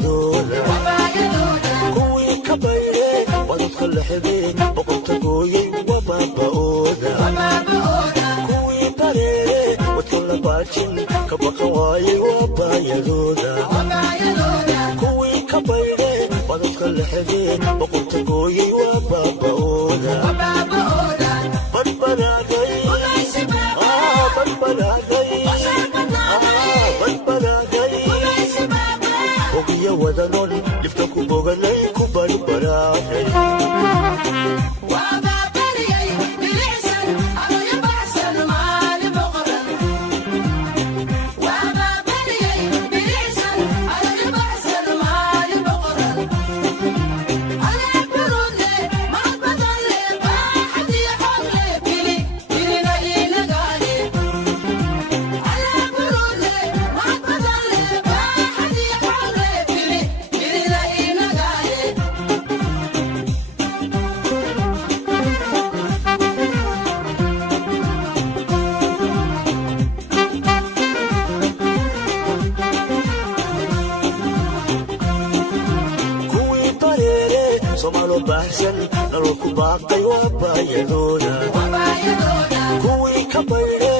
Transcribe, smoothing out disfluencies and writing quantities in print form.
wabaayadooda kuwii ka bayre wadadka la xideen boqorta gooyey wabaaba'ooda kuwii bareere wadka la baajin ka baqan waayey wabaayadooda kuwii ka bayre wadadka la xideen boqorta gooyey wabaaba'ooda badbadaaday ogiya wadanon dhibka ku boganay ku barbaraaday Somalo bahsan nalku baaqay wabaayadooda kuwii ka bayre